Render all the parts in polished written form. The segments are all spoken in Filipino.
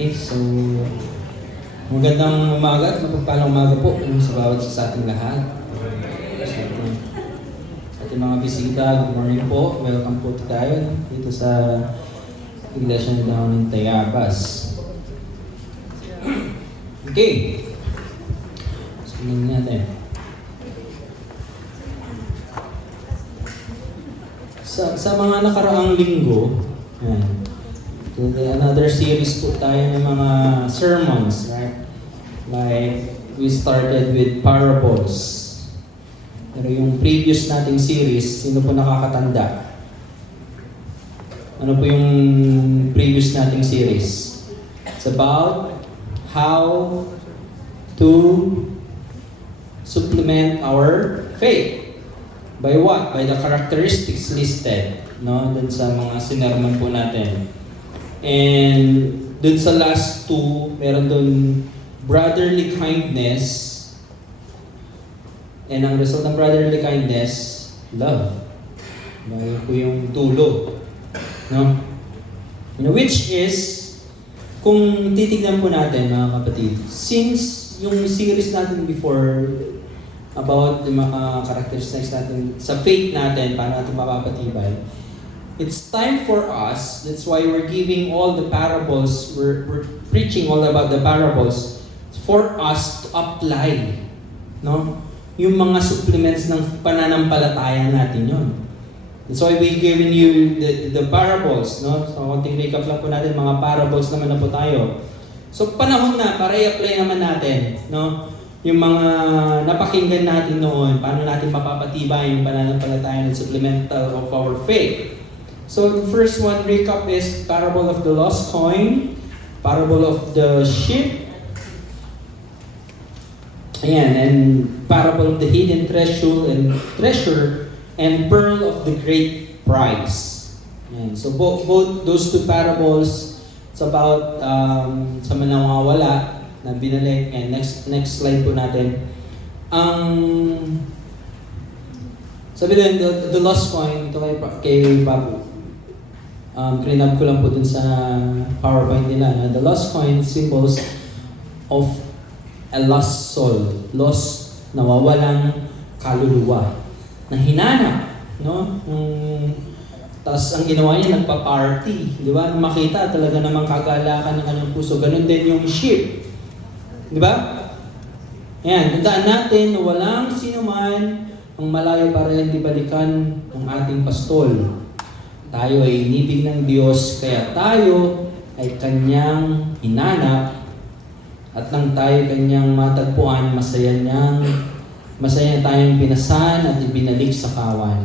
Okay, so magandang umaga at mapagpalang umaga po sa bawat isa sa ating lahat. Sa ating mga bisita, good morning po. Welcome po tayo dito sa Iglesia ni Down in Tayabas. Okay. Sunod natin. Sa mga nakaraang linggo, another series po tayo ng mga sermons, right? Like, we started with parables. Pero yung previous nating series, sino po nakakatanda? Ano po yung previous nating series? It's about how to supplement our faith. By what? By the characteristics listed, no? Dun sa mga sinermon po natin. And dun sa last two, meron dun brotherly kindness. And ang result ng brotherly kindness, love. Bago po yung tulo. No? Which is, kung titignan po natin mga kapatid, since yung series natin before about the mga characteristics natin sa faith natin, paano natin mapapatibay, it's time for us, that's why we're giving all the parables, we're preaching all about the parables, for us to apply, no? Yung mga supplements ng pananampalataya natin yun. That's why we've given you the parables, no? So, konting recap lang po natin, mga parables naman na po tayo. So, panahon na para i-apply naman natin, no? Yung mga napakinggan natin noon, paano natin mapapatibay yung pananampalataya and supplemental of our faith. So the first one recap is parable of the lost coin, parable of the sheep, ayan, and parable of the hidden treasure and pearl of the great prize. Ayan. So both those two parables, it's about sa manawawala na binalik. And next slide po natin. Sabi din, the lost coin, ito kay Papu. Clean up ko lang po dun sa PowerPoint nila. The lost coin symbols of a lost soul. Lost, nawawalang kaluluwa. Na hinanap. No? Tapos ang ginawa niya, nagpa-party. Di ba? Makita talaga namang kagalakan ng kanyang puso. Ganun din yung sheep. Di ba? Yan, tandaan natin na walang sino man ang malayo para hindi balikan ng ating pastol. Tayo ay inibig ng Diyos, kaya tayo ay Kanyang hinanap at nang tayo Kanyang matagpuan, masaya tayong pinasan at ibinalik sa kawan.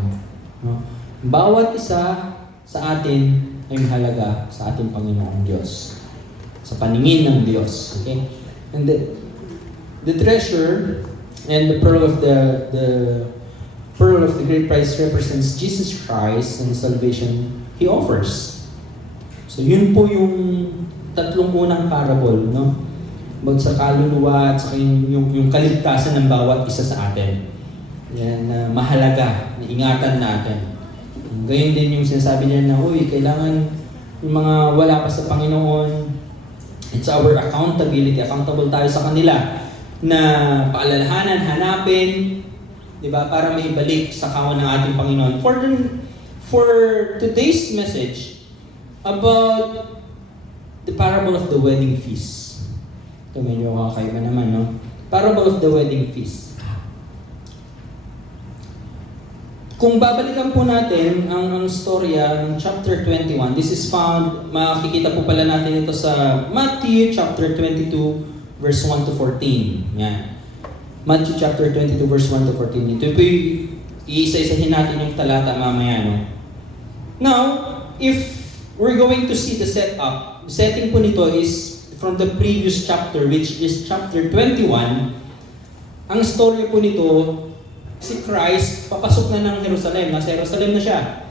No? Bawat isa sa atin ay mahalaga sa ating Panginoong Diyos. Sa paningin ng Diyos. Okay? And the treasure and the pearl of the great price represents Jesus Christ and the salvation He offers. So yun po yung tatlong unang parable, no? About sa kaluluwa at sa yung kaligtasan ng bawat isa sa atin. Yan na mahalaga, na ingatan natin. Gayon din yung sinasabi niya na, kailangan yung mga wala pa sa Panginoon, it's our accountability. Accountable tayo sa kanila na paalalahanan, hanapin, di ba, para may balik sa kawan ng ating Panginoon. For today's message about the parable of the wedding feast. Ito medyo kakaiba naman, no? Parable of the wedding feast. Kung babalikan po natin ang storya ng chapter 21, this is found, makikita po pala natin ito sa Matthew chapter 22, verse 1 to 14. Yan. Matthew chapter 22, verse 1 to 14. Ito po iisa-isahin natin yung talata mamaya, no? Now, if we're going to see the setup, setting po nito is from the previous chapter, which is chapter 21. Ang storya po nito, si Christ, papasok na ng Jerusalem. Nasa Jerusalem na siya.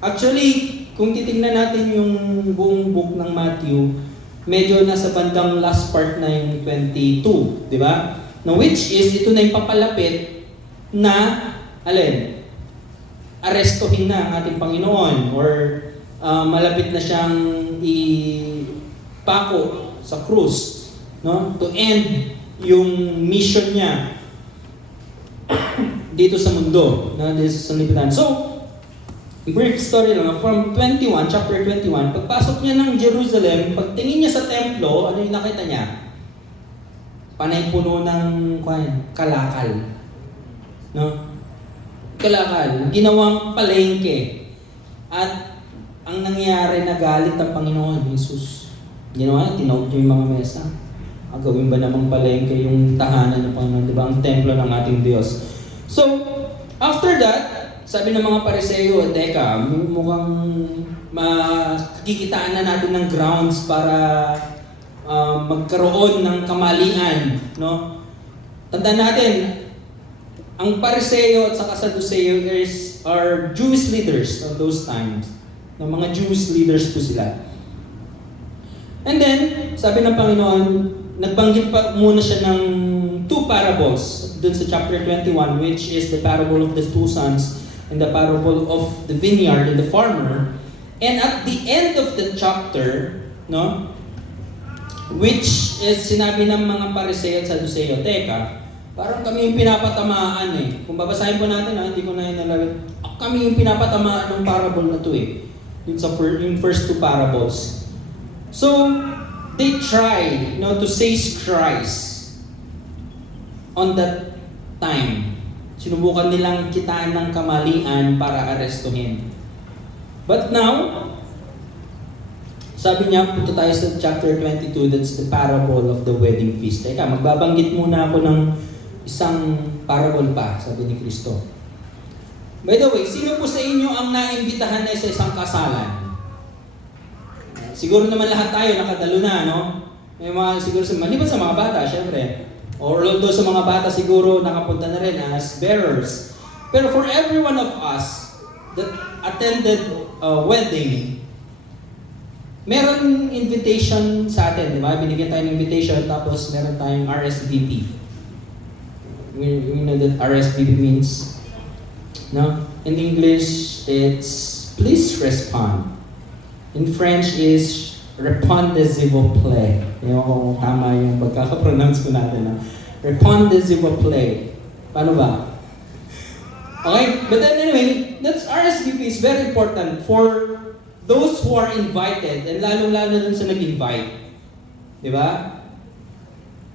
Actually, kung titingnan natin yung buong book ng Matthew, medyo nasa bandang last part na yung 22, di ba? Now, which is, ito na yung papalapit na, arestuhin na ang ating Panginoon or malapit na siyang ipako sa krus, no? To end yung mission niya dito sa mundo, na dito sa sanlibutan. So, brief story lang, from chapter 21, pagpasok niya ng Jerusalem, pagtingin niya sa templo, ano yung nakita niya? Panay puno ng kalakal. No? Kalakal. Ginawang palengke. At ang nangyari, nagalit ang Panginoon, Jesus. Ginawa, tinawag niyo yung mga mesa. Gawin ba namang palengke yung tahanan ng Panginoon, di ba? Ang templo ng ating Diyos. So, after that, sabi ng mga Pariseo, teka, mukhang makikitaan na natin ng grounds para magkaroon ng kamalian, no? Tandaan natin, ang Pariseo at saka Sadduceo are Jewish leaders of those times. No, mga Jewish leaders po sila. And then, sabi ng Panginoon, nagbanggit pa muna siya ng two parables dun sa chapter 21, which is the parable of the two sons and the parable of the vineyard and the farmer. And at the end of the chapter, no, which is sinabi ng mga Pariseo at Sadduceo, teka, parang kami yung pinapatamaan eh. Kung babasahin po natin, hindi ko na inalawit. Kami yung pinapatamaan ng parable na to eh. Yung first two parables. So, they try, to seize Christ on that time. Sinubukan nilang kitaan ng kamalian para arestuhin. But now, sabi niya, punta tayo sa chapter 22, that's the parable of the wedding feast. Teka, magbabanggit muna ako ng isang parable pa, sabi ni Kristo. By the way, sino po sa inyo ang naimbitahan na sa isang kasalan? Siguro naman lahat tayo nakadalo na, no? May mga siguro maliban sa mga bata, syempre. Or although sa mga bata siguro nakapunta na rin as bearers. Pero for every one of us that attended a wedding, meron invitation sa atin, di ba? Binigyan tayo ng invitation, tapos meron tayong RSVP. We know that RSVP means, no? In English, it's please respond. In French is répondez s'il vous plaît. Yung kung tama yung pagkakapronounce ko natin. No? Répondez s'il vous plaît. Paano ba? Okay? But then anyway, that's RSVP is very important for those who are invited and lalong-lalo dun sa nag-invite. Di ba?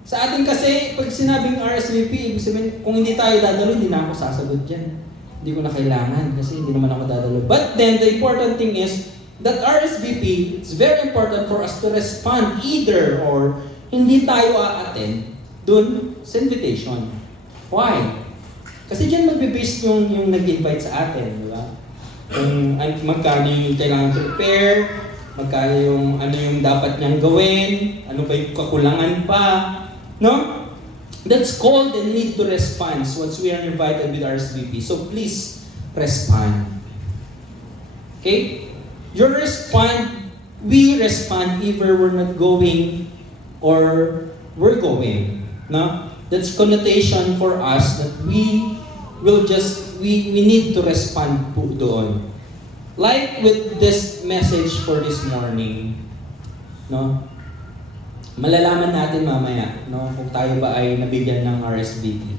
Sa atin kasi, pag sinabing RSVP, ibig sabihin, kung hindi tayo dadalo, hindi na ako sasagot dyan. Hindi ko na kailangan kasi hindi naman ako dadalo. But then, the important thing is, that RSVP, it's very important for us to respond either or hindi tayo a-attend dun sa invitation. Why? Kasi dyan magbe-base yung nag-invite sa atin, di ba? Kung magkano yung kailangan prepare, magkano yung ano yung dapat niyang gawin, ano ba yung kakulangan pa, no? That's called the need to respond once we are invited with RSVP. So please respond. Okay? We respond either we're not going or we're going. No? That's connotation for us that we need to respond po doon. Like with this message for this morning, no? Malalaman natin mamaya, no, kung tayo ba ay nabigyan ng RSVP.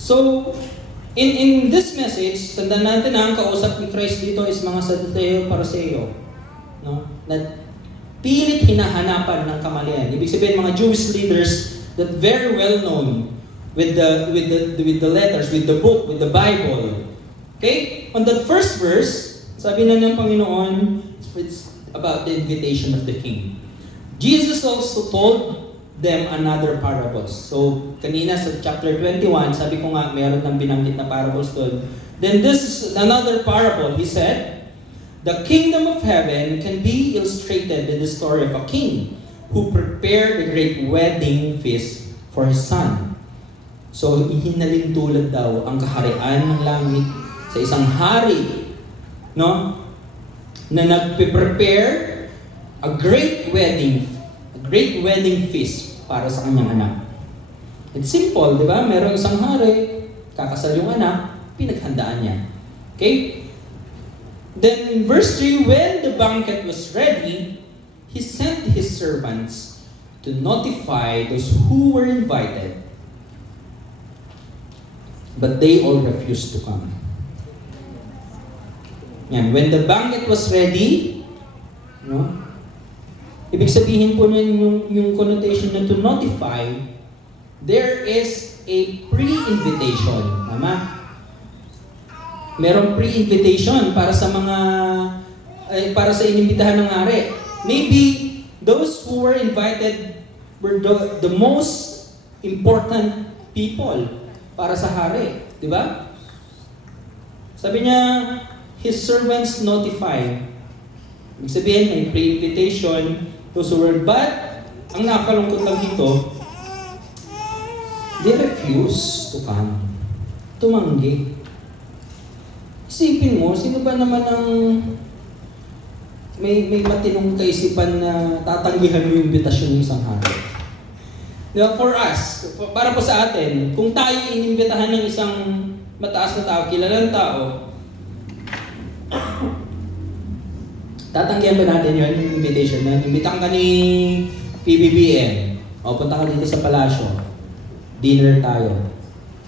So, in this message, tandaan natin na ang kausap ni Christ dito is mga Sadduceo, Pariseo, no? Na pilit hinahanapan ng kamalian. Ibig sabihin mga Jewish leaders that very well known with the letters, with the book, with the Bible. Okay? On that first verse, sabi na ng Panginoon, it's about the invitation of the king. Jesus also told them another parables. So, kanina sa chapter 21, sabi ko nga, mayroon ng binanggit na parables doon. Then this is another parable. He said, the kingdom of heaven can be illustrated in the story of a king who prepared a great wedding feast for his son. So, ihinaling tulad daw ang kaharian ng langit sa isang hari, no? Na nagpe-prepare a great wedding feast para sa kanyang anak. It's simple, di ba? Merong isang hari, kakasal yung anak, pinaghandaan niya. Okay? Then in verse 3, when the banquet was ready, his servants to notify those who were invited, but they all refused to come. Yan. When the banquet was ready, no? Ibig sabihin po nun yung connotation na to notify, there is a pre-invitation. Tama? Merong pre-invitation para sa para sa inimbitahan ng hari. Maybe those who were invited were the most important people para sa hari. Di ba? Sabi niya, his servants notify. Ibig sabihin, may pre-invitation, those who were, but ang nakakalungkot lang dito, they refuse to come. Tumanggi. Isipin mo, sino ba naman ang may matinong kaisipan na tatanggihan mo yung invitasyon ng isang hari? Diba, for us, para po sa atin, kung tayo inimbitahan ng isang mataas na tao, kilalang tao, tatanggihan ba natin yun, yung invitation na imbitahan ka ni PBBM, o punta ka dito sa palasyo, dinner tayo,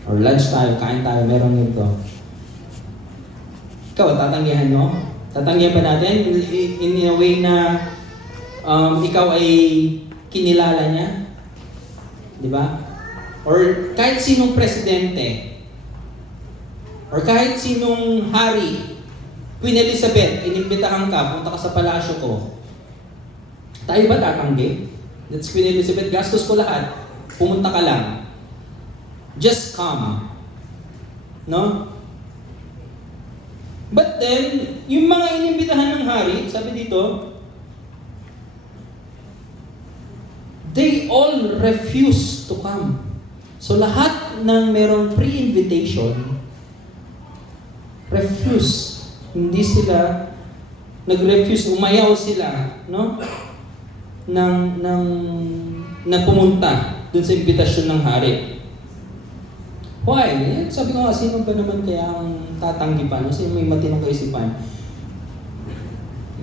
or lunch tayo, kain tayo, meron nito. Ikaw, tatanggihan mo? Tatanggihan ba natin in a way na ikaw ay kinilala niya? Di ba? Or kahit sinong presidente, or kahit sinong hari, Queen Elizabeth, inimbitahan ka, punta ka sa palasyo ko. Tayo ba tatanggi? That's Queen Elizabeth, gastos ko lahat. Pumunta ka lang. Just come. No? But then, yung mga inimbitahan ng hari, sabi dito, they all refuse to come. So lahat ng merong pre-invitation, refuse. Hindi sila nag-refuse, umayaw sila, no? Nang pumunta dun sa imbitasyon ng hari. Why? Sabi ko nga, sino ba naman kaya ang tatanggi pa? No? Sino may matinong kaisipan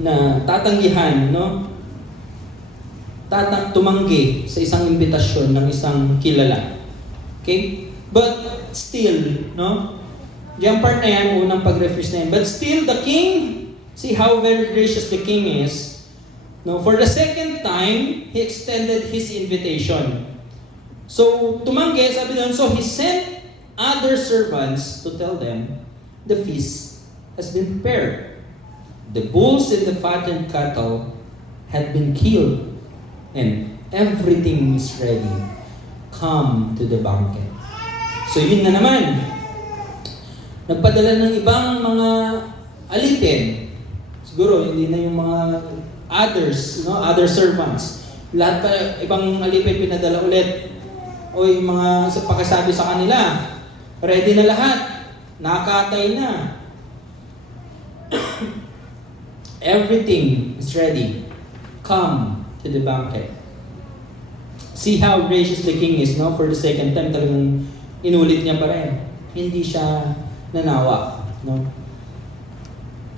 na tatanggihan, no? Tumanggi sa isang imbitasyon ng isang kilala. Okay? But still, no? Diyan part na yan, unang pag-refuse na yan. But still, the king, see how very gracious the king is. No? For the second time, he extended his invitation. So, tumanggi, sabi doon, so he sent other servants to tell them, the feast has been prepared. The bulls and the fattened cattle had been killed, and everything is ready. Come to the banquet. So yun na naman. Nagpadala ng ibang mga alipin. Siguro, hindi na yung mga others, no? Other servants. Lahat pa, ibang alipin pinadala ulit. O yung mga pakasabi sa kanila, ready na lahat. Nakatay na. Everything is ready. Come to the banquet. See how gracious the king is, no? For the second time, talagang inulit niya pa rin. Hindi siya nanawa, no?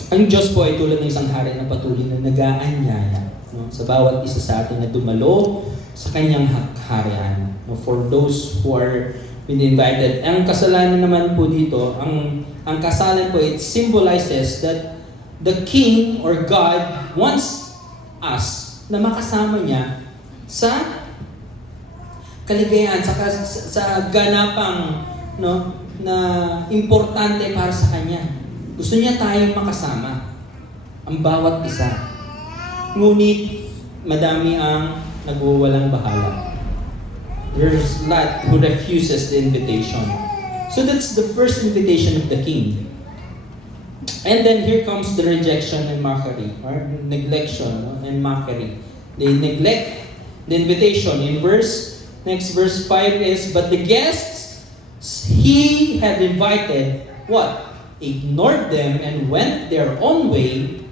Ang Diyos po ay tulad ng isang hari na patuloy na nag-aanyaya, no? Sa bawat isa sa atin na dumalo sa kanyang harian. No? For those who are been invited. Ang kasalanan naman po dito, ang kasalan po, it symbolizes that the King or God wants us na makasama niya sa kaligayahan, sa ganapang, no, na importante para sa Kanya. Gusto niya tayong makasama, ang bawat isa. Ngunit, madami ang nagwawalang bahala. There's Lot who refuses the invitation. So that's the first invitation of the king. And then here comes the rejection and mockery, or neglection, no? And mockery. They neglect the invitation. Next verse 5 is, but the guests he had invited, what? Ignored them and went their own way,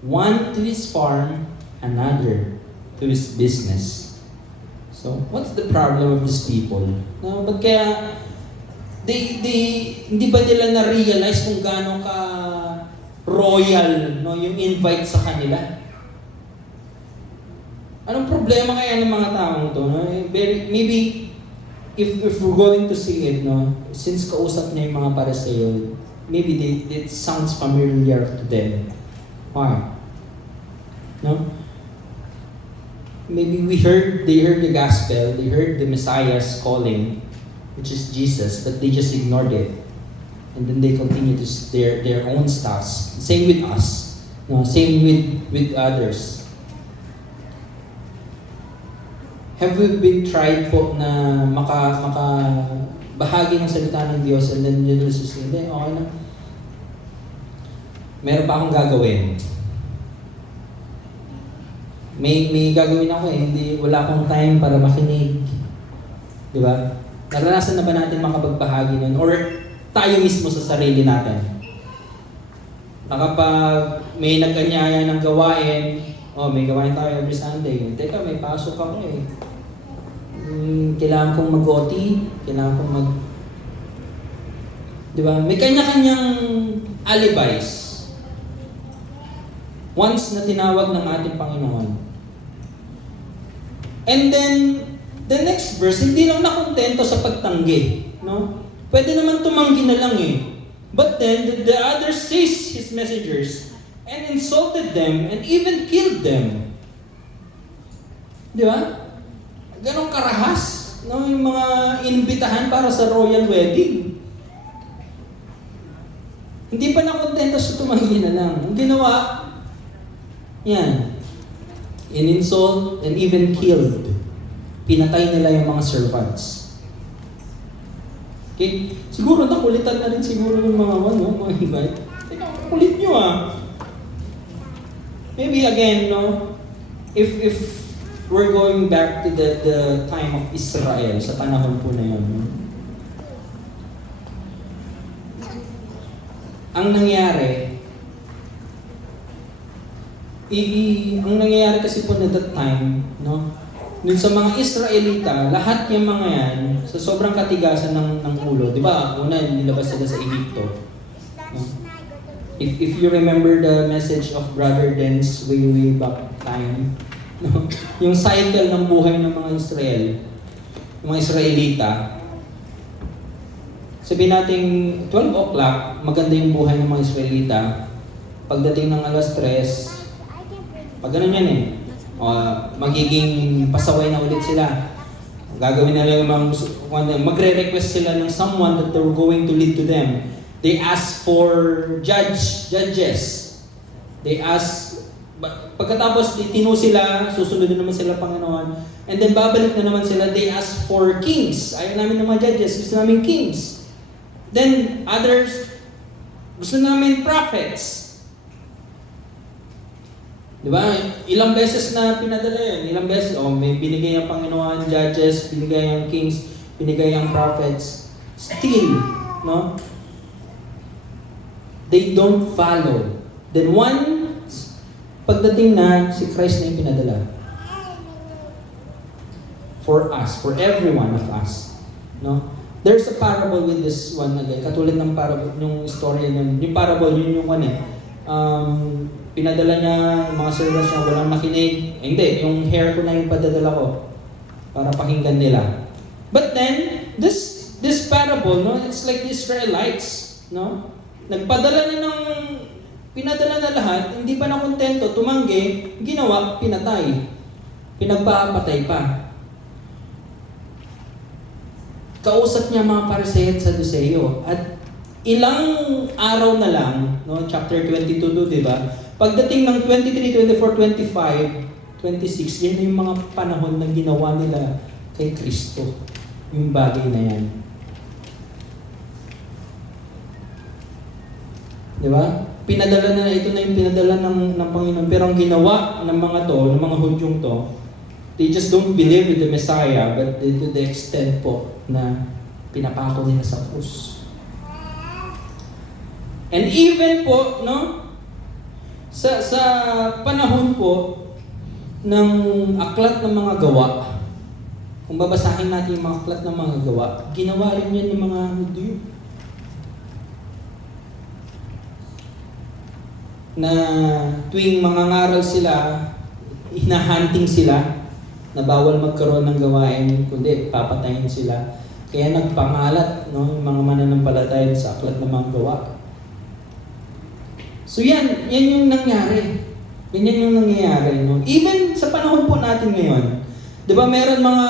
one to his farm, another to his business. So, what's the problem of these people? No, ba't kaya hindi ba nila na-realize kung gaano ka royal, no, yung invite sa kanila? Anong problema kaya ng mga taong to? No? Maybe, if we're going to see it, no, since kausap niya yung mga Pariseo, maybe it sounds familiar to them. Why? No? Maybe they heard the gospel, they heard the Messiah's calling, which is Jesus, but they just ignored it. And then they continue to their own stuffs. Same with us. No? Same with others. Have we been tried po na bahagi ng salita ng Diyos and then you just say, hindi, okay na. Meron pa akong gagawin. May gagawin ako wala akong time para makinig. Di ba? Naranasan na ba natin makapagbahagi nun? Or tayo mismo sa sarili natin? Na kapag may nagkanyaya ng gawain, may gawain tayo every Sunday. Teka, may pasok ako eh. Kailangan kong mag-OT, kailangan kong Di ba? May kanya-kanyang alibis. Once na tinawag ng ating Panginoon. And then, the next verse, hindi lang nakontento sa pagtanggi. No? Pwede naman tumanggi na lang eh. But then, the other seized his messengers and insulted them and even killed them. Di ba? Ganong karahas. No? Yung mga inimbitahan para sa royal wedding. Hindi pa nakontento sa tumanggi na lang. Ang ginawa, yan. In-insult and even killed. Pinatay nila yung mga servants. Okay? Siguro nakulitan na rin siguro yung mga mga invite. Teka, kulit nyo Maybe again, no? If we're going back to the time of Israel, sa panahon po na yun, no? Ang nangyari kasi po na that time, no? Dun sa mga Israelita, lahat yung mga yan, sa sobrang katigasan ng ulo, di ba? Una, nilabas sila sa Egypto. No? If you remember the message of Brother Dens way back time, no? Yung cycle ng buhay ng mga mga Israelita, sabihin natin 12 o'clock, maganda yung buhay ng mga Israelita. Pagdating ng alas 3, pag ganun yan magiging pasaway na ulit sila. Gagawin na lang magre-request sila ng someone that they're going to lead to them. They ask for judges. They ask, pagkatapos itino sila, susunod na naman sila Panginoon. And then babalik na naman sila, they ask for kings. Ayaw namin ng mga judges, gusto namin kings. Then others, gusto namin prophets. Di ba? Ilang beses na pinadala yun. Ilang beses, may binigay ang Panginoon, judges, binigay ang kings, binigay ang prophets. Still, no? They don't follow. Then pagdating na, si Christ na yung pinadala. For us, for every one of us. No? There's a parable with this one again. Katulad ng parable, yung story nun. Yung parable, yun yung pinadala niya, mga servants niya, walang makinig. Hindi, yung hair ko na yung padadala ko para pakinggan nila. But then, this parable, no, it's like the Israelites, no? Pinadala na lahat, hindi pa nakontento, tumanggi, ginawa, pinatay. Pinagpapatay pa. Kausap niya mga Pariseo at Saduceo. At ilang araw na lang, no, chapter 22 do, di ba? Pagdating ng 23, 24, 25, 26, yan yung mga panahon na ginawa nila kay Kristo. Yung bagay na yan. Di ba? Pinadala na, ito na yung pinadala ng Panginoon. Pero ang ginawa ng mga Hudyong to, they just don't believe in the Messiah, but to the extent po na pinapako nila sa krus. And even po, no, sa panahon po ng aklat ng mga gawa, kung babasahin natin yung mga aklat ng mga gawa, ginawa rin yan ng mga Hudyo. Na tuwing mangangaral sila, hinahunting sila, na bawal magkaroon ng gawain, kundi papatayin sila. Kaya nagpangalat, no, yung mga mananampalataya sa aklat ng mga gawa. So yan yung nangyari. Yan yung nangyayari. No? Even sa panahon po natin ngayon, di ba meron mga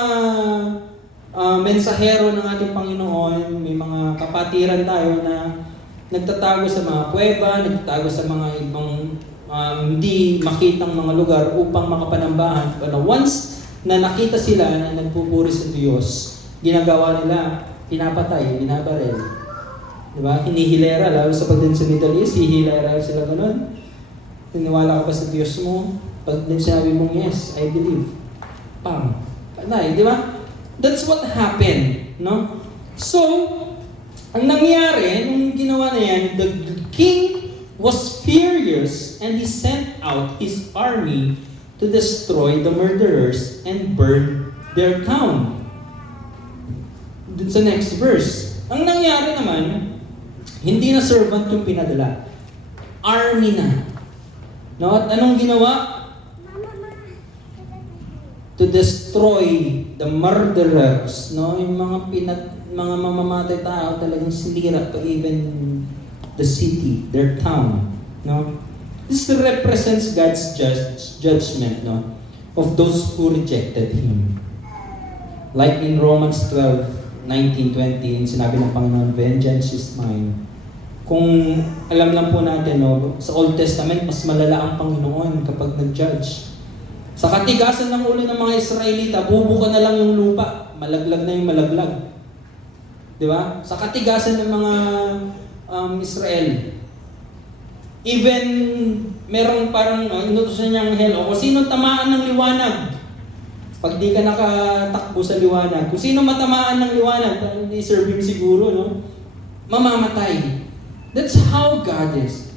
mensahero ng ating Panginoon, may mga kapatiran tayo na nagtatago sa mga kuweba, nagtatago sa mga ibang hindi makitang mga lugar upang makapanambahan. Pero once na nakita sila na nagpupuri sa Diyos, ginagawa nila, pinapatay, binabarel. Diba? Hinihilera, lalo sa pagdating sa Middle East, hihilera sila ganun. Tiniwala ka ba sa Diyos mo? Pag sinabi mong yes, I believe. Pam. Patay, di ba? That's what happened. No? So, ang nangyari, nung ginawa na yan, the king was furious and he sent out his army to destroy the murderers and burn their town. Dun sa next verse. Ang nangyari naman, hindi na servant yung pinadala. Army na. No? At anong ginawa? To destroy the murderers. No? Yung mga mga mamamatay tao talagang sinira pa even the city, their town. No? This represents God's judgment, no, of those who rejected Him. Like in Romans 12:19-20, sinabi ng Panginoon, vengeance is mine. Kung alam lang po natin, no, sa Old Testament, mas malala ang Panginoon kapag nag-judge. Sa katigasan ng ulo ng mga Israelita, bubuka na lang yung lupa. Malaglag na yung malaglag. Di ba? Sa katigasan ng mga Israel. Even merong parang inutusan niyang hell, o kung sino tamaan ng liwanag, pag di ka nakatakbo sa liwanag, kung sino matamaan ng liwanag, i-serve him siguro, no? Mamamatay. That's how God is.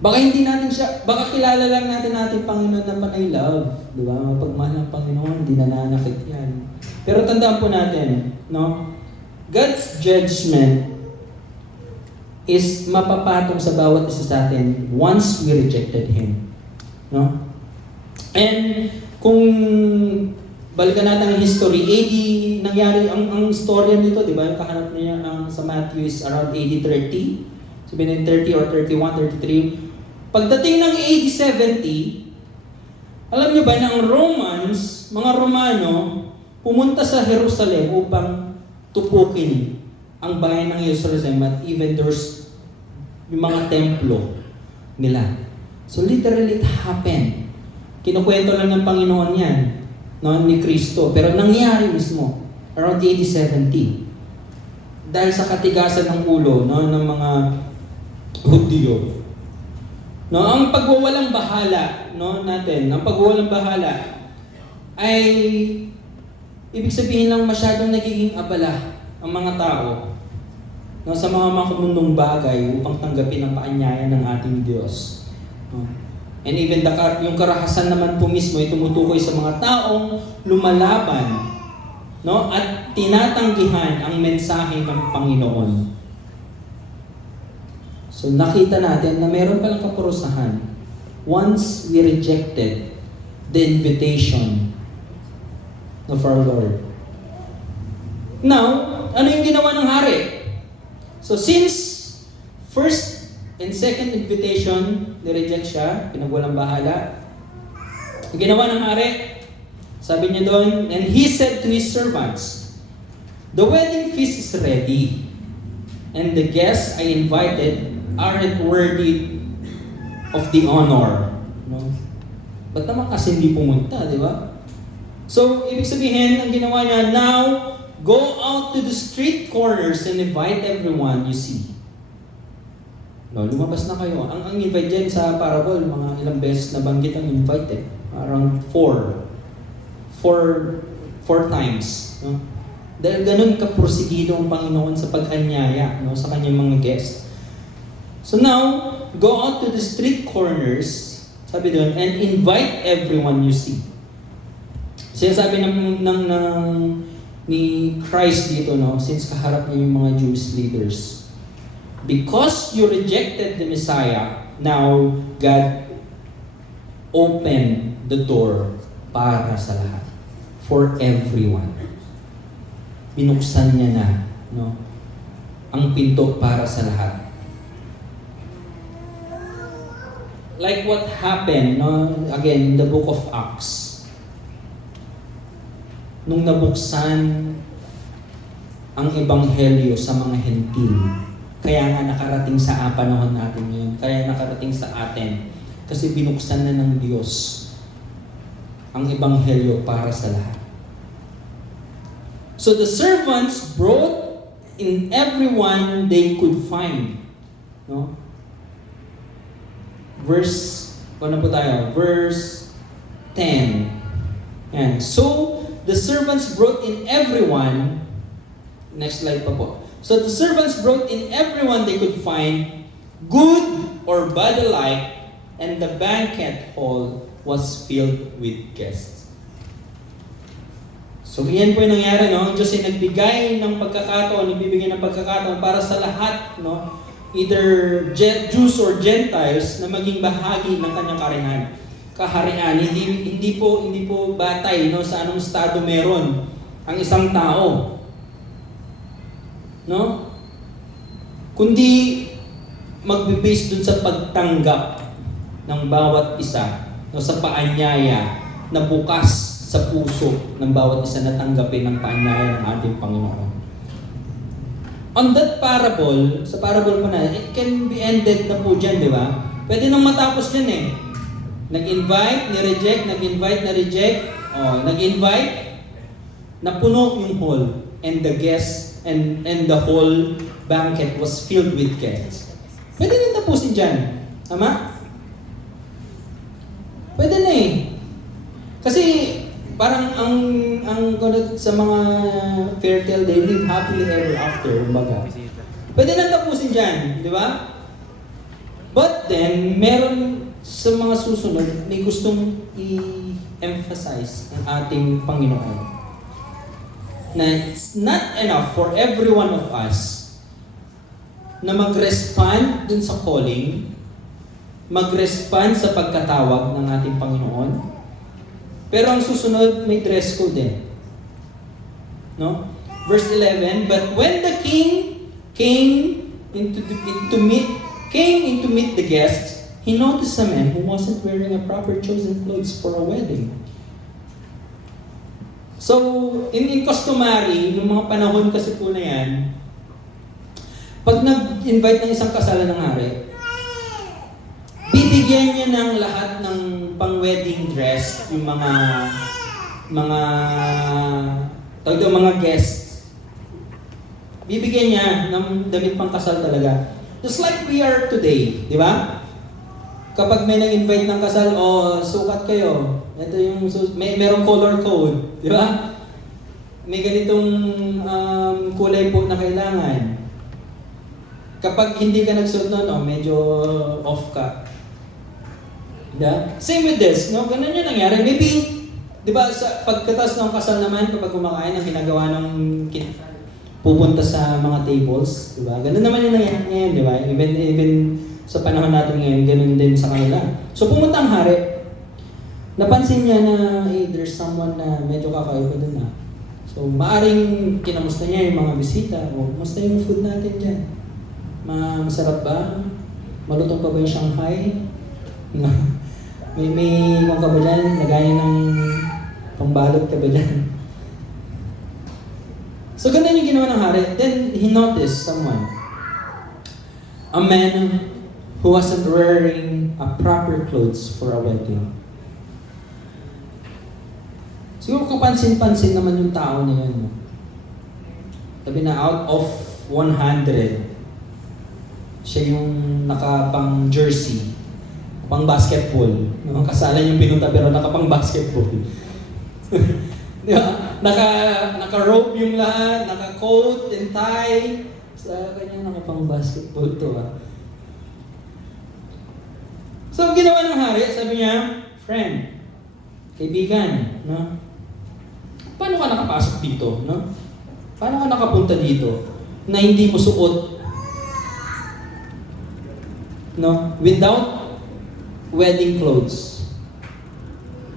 Baka hindi natin siya, baka kilala lang natin Panginoon na panay love. Di ba? Mapagmahal ng Panginoon, hindi nananakit yan. Pero tandaan po natin, no? God's judgment is mapapatong sa bawat isa sa atin once we rejected Him. No? And kung balikan natin ang history, AD, nangyari, ang storya nito, di ba, yung kahanap niya sa Matthew is around AD 30, sabihin 30 or 31, 33. Pagdating ng AD 70, alam niyo ba na ang Romans, mga Romano, pumunta sa Jerusalem upang tupukin ang bayan ng Jerusalem at even there's yung mga templo nila. So literally it happened. Kinukwento lang ng Panginoon yan, no, ni Kristo. Pero nangyari mismo around AD 70. Dahil sa katigasan ng ulo, no, ng mga Hudyo. No, ang pagwawalang bahala, no, natin, ang pagwawalang bahala ay ibig sabihin lang masyadong nagiging abala ang mga tao, no, sa mga makamundong bagay upang tanggapin ang paanyaya ng ating Diyos. No? And even yung karahasan naman po mismo ay tumutukoy sa mga taong lumalaban, no, at tinatanggihan ang mensahe ng Panginoon. So nakita natin na meron palang kaparusahan once we rejected the invitation of our Lord. Now, ano yung ginawa ng hari? So since first and second invitation, nireject siya, pinagwalang bahala. Ang ginawa ng hari, sabi niya doon, and he said to his servants, the wedding feast is ready, and the guests I invited aren't worthy of the honor. No? Ba't naman kasi hindi pumunta, di ba? So, ibig sabihin, ang ginawa niya, now, go out to the street corners and invite everyone you see. No, lumabas na kayo. Ang invite dyan sa parable, mga ilang beses na banggit ang invite eh. Around 4 times. No? Dahil ganun kaprosigido ang Panginoon sa pag-anyaya, no, sa kanyang mga guests. So now, go out to the street corners, sabi doon, and invite everyone you see. Sinasabi ni Christ dito, no, since kaharap niya yung mga Jewish leaders. Because you rejected the Messiah, now God open the door para sa lahat. For everyone. Binuksan niya na, no? Ang pinto para sa lahat. Like what happened, no? Again, in the book of Acts. Nung nabuksan ang ebanghelyo sa mga hentil, kaya nga nakarating sa panahon natin ngayon, kaya nakarating sa atin, kasi binuksan na ng Diyos ang ebanghelyo para sa lahat. So the servants brought in everyone they could find. No? Ano po tayo? Verse 10. And so the servants brought in everyone. Next slide pa po. So the servants brought in everyone they could find, good or bad alike, and the banquet hall was filled with guests. So yan po yung nangyari, no? Ang Diyos ay nagbigay ng pagkakataon, nagbibigay ng pagkakataon para sa lahat, no? Either Jews or Gentiles na maging bahagi ng kanyang kaharian. Hindi po batay, no, sa anong estado meron ang isang tao. No? Kundi magbe-base dun sa pagtanggap ng bawat isa, no, sa paanyaya na bukas sa puso ng bawat isa na tanggapin ang paanyaya ng ating Panginoon. On that parable, sa parable po na, it can be ended na po dyan, di ba? Pwede nang matapos dyan eh. Nag-invite, ni-reject, nag-invite, na-reject, nag-invite, napuno yung hall, and the guests, and the whole banquet was filled with guests. Pwede nang tapusin dyan. Tama? Pwede na eh. Kasi parang ang sa mga fairy tale, they live happily ever after, kumbaga. Pwede nang tapusin dyan, di ba? But then, meron sa mga susunod, may gustong i-emphasize ang ating Panginoon. Na it's not enough for every one of us na mag-respond dun sa calling, mag-respond sa pagkatawag ng ating Panginoon. Pero ang susunod, may dress code din. No? Verse 11, but when the king came to meet the guests, he noticed a man who wasn't wearing a proper chosen clothes for a wedding. So, in customary, yung mga panahon kasi po na yan, pag nag-invite ng isang kasalan ng hari, bibigyan niya ng lahat ng pang-wedding dress, yung mga guests. Bibigyan niya ng damit pang kasal talaga. Just like we are today, di ba? Kapag may nag-invite ng kasal, sukat kayo. Ito yung, merong color code, di ba? May ganitong kulay po na kailangan. Kapag hindi ka nagsuot nun, medyo off ka. Yeah? Same with this, no? Ganun yung nangyari. Maybe, di ba, sa pagkatas ng kasal naman, kapag kumakain, ang ginagawa ng pupunta sa mga tables, di ba? Ganun naman yung nangyari ngayon, di ba? Even sa panahon natin ngayon, ganun din sa kanila. So pumunta ang hari, napansin niya na, hey, there's someone na medyo kakaiba dun na. So maaring kinamusta niya yung mga bisita, musta yung food natin dyan? Masarap ba? Malutong pa ba yung Shanghai? No. May kung ka ba dyan? Lagayan ng pangbalot ka ba dyan? So ganun yung ginawa ng hari. Then he noticed someone. A man who wasn't wearing a proper clothes for a wedding. Siguro kapansin-pansin naman yung tao na yun. Sabi na out of 100, siya yung nakapang jersey, pang basketball. No? Kasalan yung pinunta pero nakapang basketball. Di ba? Naka-robe yung lahat, naka-coat and tie. Sa kanya nakapang basketball to So, ginawa ng hari, sabi niya, friend, kaibigan, no? Paano ka nakapasok dito, no? Paano ka nakapunta dito na hindi mo suot, no? Without wedding clothes.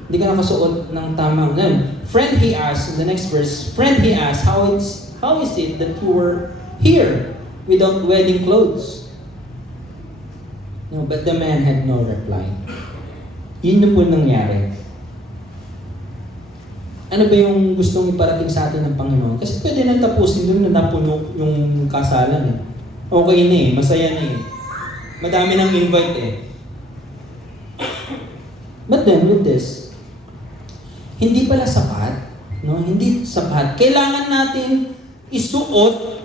Hindi ka nakasuot ng tamang. Then, friend, he asked, in the next verse, friend, he asked, how is it that you were here without wedding clothes? No, but the man had no reply. Yun na po nangyari. Ano ba yung gustong iparating sa atin ng Panginoon? Kasi pwede nang tapusin doon na napuno yung kasalan eh. Okay na eh, masaya na eh. Madami nang invite eh. But then with this, hindi pala sapat, no? Hindi sapat. Kailangan natin isuot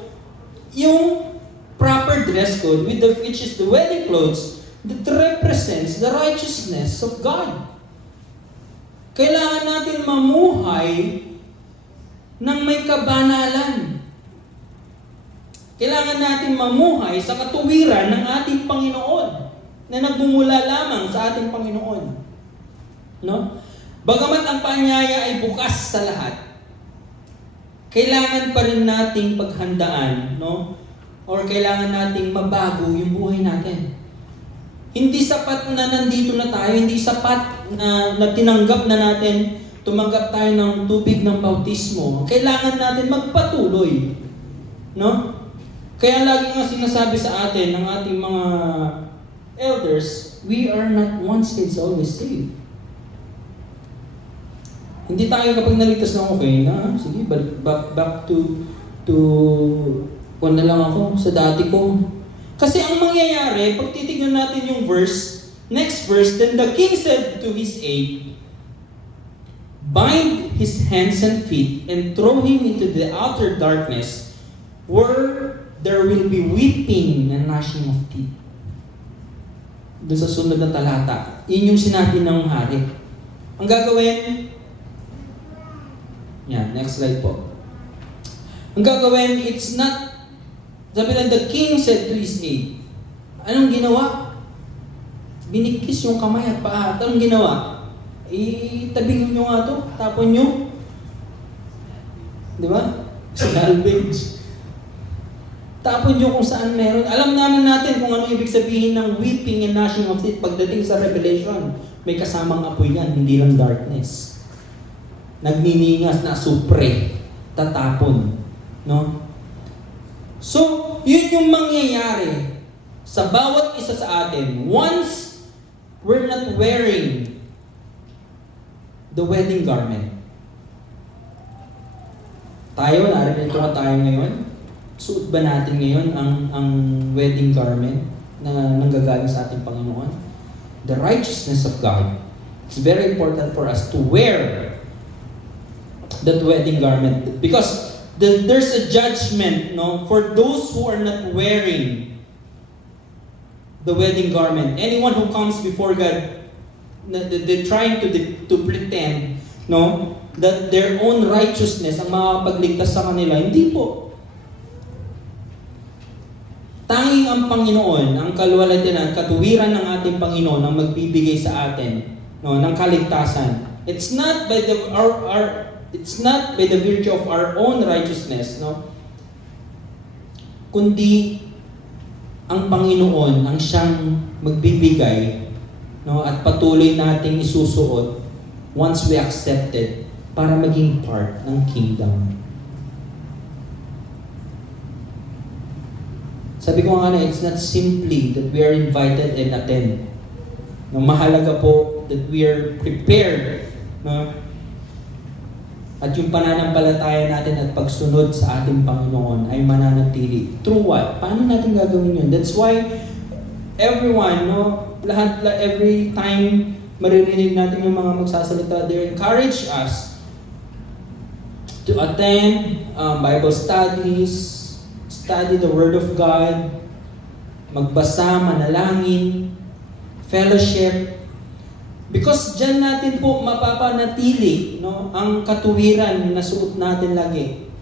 yung proper dress code which is the wedding clothes that represents the righteousness of God. Kailangan natin mamuhay ng may kabanalan. Kailangan natin mamuhay sa katuwiran ng ating Panginoon na nagmumula lamang sa ating Panginoon. No? Bagamat ang paanyaya ay bukas sa lahat, kailangan pa rin nating paghandaan, no? Or kailangan nating mabago yung buhay natin. Hindi sapat na nandito na tayo, hindi sapat na tinanggap na natin, tumanggap tayo ng tubig ng bautismo. Kailangan natin magpatuloy. No? Kaya lagi nga sinasabi sa atin ng ating mga elders, we are not once saved, always saved. Hindi tayo kapag naligtas ng okay na, sige, back to kung na lang ako sa dati ko. Kasi ang mangyayari, pag titignan natin yung next verse, then the king said to his aide, bind his hands and feet and throw him into the outer darkness where there will be weeping and gnashing of teeth. Doon sa sunod na talata, yun yung sinabi ng hari. Ang gagawin, next slide po. Ang gagawin, it's not, sabi lang, the king said to his aide, anong ginawa? Binikis yung kamay at paa. Anong ginawa? Itabingin nyo nga to, tapon nyo. Di ba? Salvage. Tapon nyo kung saan meron. Alam namin natin kung ano ibig sabihin ng weeping and gnashing of teeth pagdating sa Revelation. May kasamang apoy yan, hindi lang darkness. Nagniningas na supre, tatapon. No? So, yun yung mangyayari sa bawat isa sa atin. Once we're not wearing the wedding garment. Tayo, narito ka tayo ngayon. Suot ba natin ngayon ang wedding garment na nanggagaling sa ating Panginoon? The righteousness of God. It's very important for us to wear that wedding garment because there's a judgment, no, for those who are not wearing the wedding garment. Anyone who comes before God, they're trying to pretend, no, that their own righteousness ang makakapagligtas sa kanila. Hindi po. Tanging ang Panginoon, ang kalwalhatian, katuwiran ng ating Panginoon ang magbibigay sa atin, no, ng kaligtasan. It's not by it's not by the virtue of our own righteousness, no? Kundi ang Panginoon ang siyang magbibigay, no, at patuloy nating isusuot once we accepted para maging part ng kingdom. Sabi ko nga na, it's not simply that we are invited and attend. No, mahalaga po that we are prepared, no? At yung pananampalataya natin at pagsunod sa ating Panginoon ay mananatili. Through what? Paano natin gagawin yun? That's why everyone, no, every time maririnig natin yung mga magsasalita, they encourage us to attend Bible studies, study the Word of God, magbasa, manalangin, fellowship. Because dyan natin po mapapanatili, no, ang katuwiran na suot natin lagi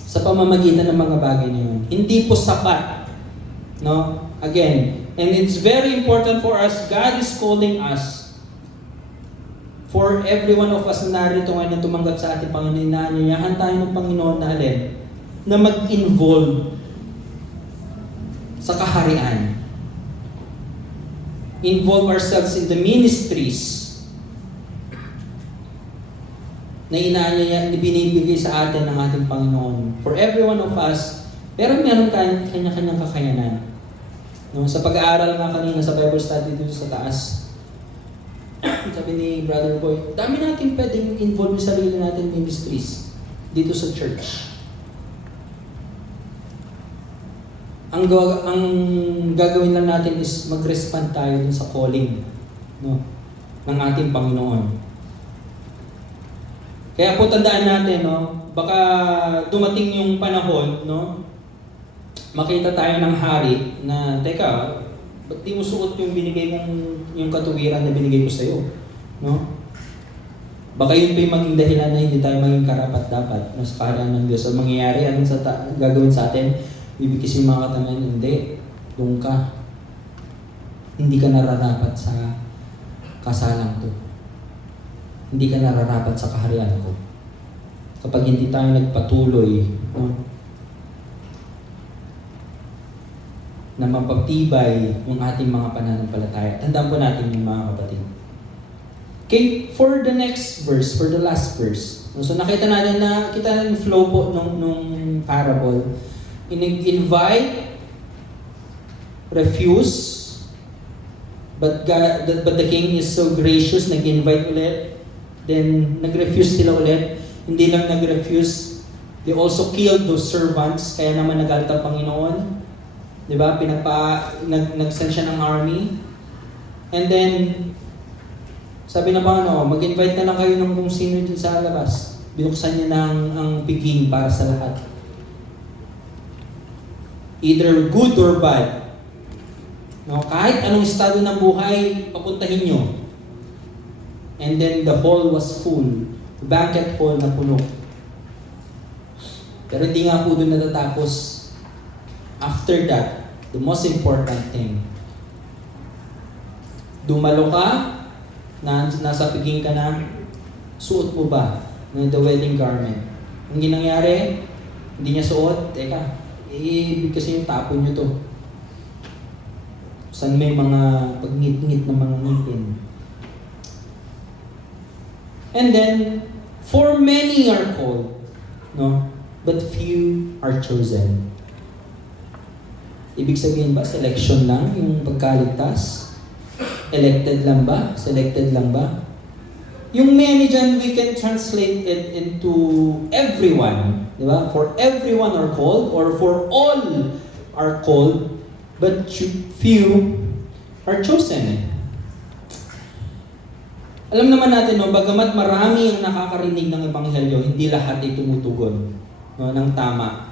sa pamamagitan ng mga bagay na yun. Hindi po sapat. No? Again, and it's very important for us, God is calling us, for every one of us na narito ngayon na tumanggap sa ating Panginoon, inaanyayahan tayo ng Panginoon na alin, na mag-involve sa kaharian. Involve ourselves in the ministries na inaanya niya, binibigay sa atin ng ating Panginoon. For every one of us, pero meron kanya-kanyang kakayanan. No, sa pag-aaral nga kanina sa Bible study dito sa taas, sabi ni Brother Boy, dami natin pwedeng involve sa sarili natin ministries dito sa church. Ang gagawin lang natin is mag-respond tayo dun sa calling, no, ng ating Panginoon. Kaya po tandaan natin, no, baka dumating yung panahon, no, makita tayo ng hari na, teka, ba't di mo suot yung binigay mong, yung katuwiran na binigay ko sa'yo? No? Baka yun pa yung maging dahilan na hindi tayo maging karapat-dapat no, sa kaharian ng Diyos. So, mangyayari, anong gagawin sa atin? Ibig kasi mga katangan, hindi. Doon ka. Hindi ka nararapat sa kasalang to. Hindi ka nararapat sa kaharian ko. Kapag hindi tayo nagpatuloy, no, na mapagtibay yung ating mga pananampalataya. Tandaan po natin yung mga kapatid. Okay, for the next verse, for the last verse. So nakita natin na, kita natin yung flow po nung parable. Invite, refuse, but the king is so gracious, nag-invite ulit. Then, nag-refuse sila ulit. Hindi lang nag-refuse, they also killed those servants, kaya naman nagalit ang Panginoon. Diba? Nag-send siya ng army. And then, sabi na Panginoon, mag-invite na lang kayo ng kung sino dyan sa labas. Binuksan niya na ang piging para sa lahat. Either good or bad. No, kahit anong estado ng buhay, papuntahin nyo. And then the hall was full. The banquet hall na puno. Pero hindi nga po doon natatapos. After that, the most important thing, dumalo ka, nasa piging ka na, suot mo ba ng the wedding garment? Ang ginangyari, hindi niya suot, teka, ibig kasi yung tapon nyo to. Saan may mga pagngit-ngit ng mga ngipin. And then, for many are called, no, but few are chosen. Ibig sabihin ba, selection lang yung pagkaligtas? Elected lang ba? Selected lang ba? Yung many dyan, we can translate it into everyone. Di ba? For everyone are called, or for all are called, but few are chosen. Alam naman natin, no, bagamat marami ang nakakarinig ng Ebanghelyo, hindi lahat ay tumutugon, no, ng tama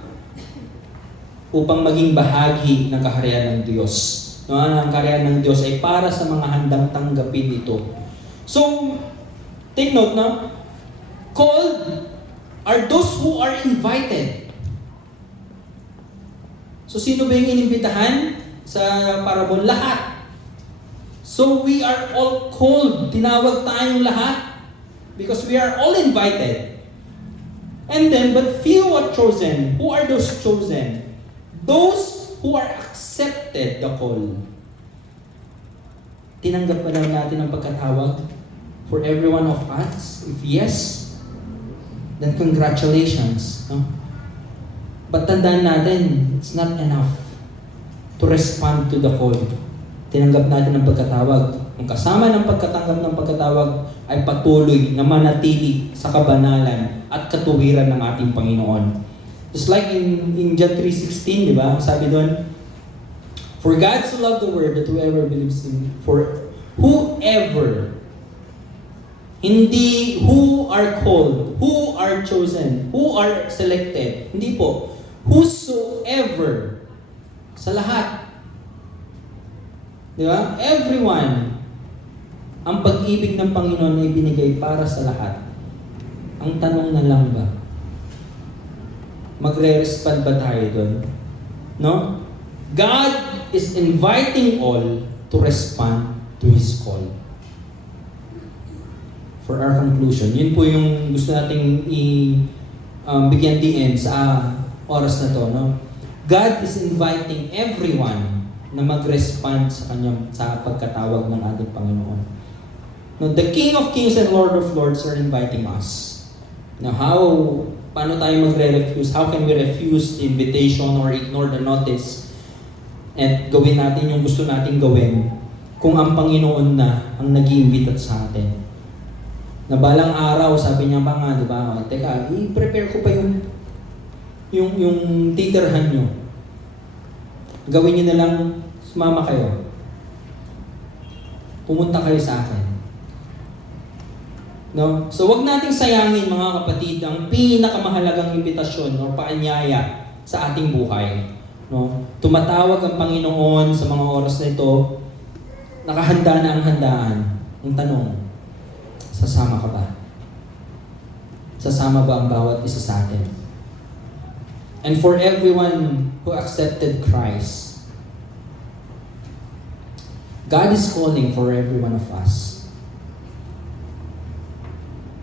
upang maging bahagi ng kaharian ng Diyos. No, ang kaharian ng Diyos ay para sa mga handang tanggapin ito. So, take note, no? Called are those who are invited. So, sino ba yung inimbitahan sa parable? Lahat. So we are all called. Tinawag tayong lahat because we are all invited. And then, but few are chosen. Who are those chosen? Those who are accepted the call. Tinanggap ba natin ang pagkatawag for every one of us? If yes, then congratulations. No? But tandaan natin, it's not enough to respond to the call. Tinanggap natin ang pagkatawag. Ang kasama ng pagkatanggap ng pagkatawag ay patuloy na manatili sa kabanalan at katuwiran ng ating Panginoon. Just like in John 3:16, di ba? Sabi doon, for God so loved the world that whoever believes in, for whoever, hindi who are called, who are chosen, who are selected. Hindi po. Whosoever. Sa lahat. Di ba? Everyone. Ang pag-ibig ng Panginoon ay binigay para sa lahat. Ang tanong na lang ba? Magre-respond ba tayo doon? No? God is inviting all to respond to His call. For our conclusion, yun po yung gusto nating bigyan din sa oras na to. No? God is inviting everyone na mag-respond sa pagkatawag ng ating Panginoon. No, the King of Kings and Lord of Lords are inviting us. Now, paano tayo magre-refuse? How can we refuse the invitation or ignore the notice at gawin natin yung gusto nating gawin kung ang Panginoon na ang nag-iimbita sa atin? Na balang araw, sabi niya pa nga, di ba? Teka, i-prepare ko pa yung titirhan nyo. Gawin nyo na lang, sumama kayo. Pumunta kayo sa akin. No? So wag nating sayangin mga kapatid ang pinakamahalagang imbitasyon o paanyaya sa ating buhay. No? Tumatawag ang Panginoon sa mga oras na ito, nakahanda na ang handaan. Ang tanong, sasama ka ba? Sasama ba ang bawat isa sa atin? And for everyone who accepted Christ, God is calling for every one of us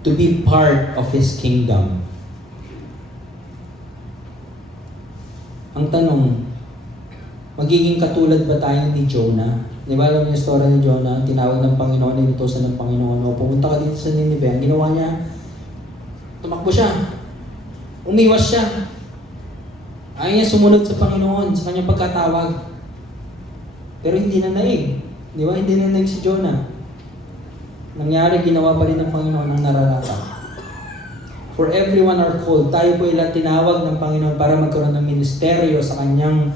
to be part of His kingdom. Ang tanong, magiging katulad ba tayo ni Jonah? Di ba alam niyo yung story ni Jonah? Tinawag ng Panginoon, inutosan ng Panginoon, o pumunta ka dito sa Nineveh. Ang ginawa niya, tumakbo siya. Umiwas siya. Ayaw niya sumunod sa Panginoon, sa kanyang pagkatawag. Pero hindi na naig. Di ba? Hindi na naig si Jonah. Nangyari, ginawa pa rin ng Panginoon ang nararapat. For everyone are called. Tayo po ilang tinawag ng Panginoon para magkaroon ng ministeryo sa kanyang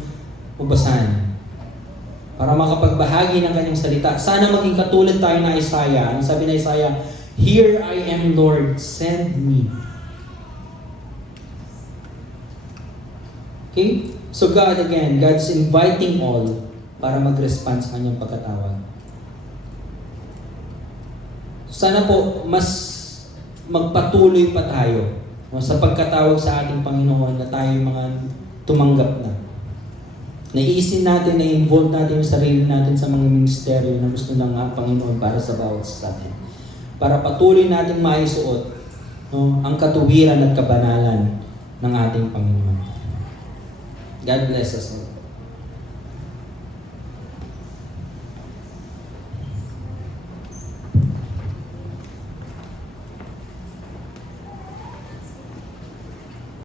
ubasan. Para makapagbahagi ng kanyang salita. Sana maging katulad tayo na Isaiah. Ang sabi na Isaiah, "Here I am, Lord, send me." Okay? So God again, God's inviting all para mag-respond sa kanyang pagkatawag. Sana po mas magpatuloy pa tayo sa pagkatawag sa ating Panginoon na tayo mga tumanggap na. Naiisin natin, na-involve natin yung sarili natin sa mga ministeryo na gusto ng Panginoon para sa bawat sa atin. Para patuloy natin maisuot ang katuwiran at kabanalan ng ating Panginoon. God bless us all.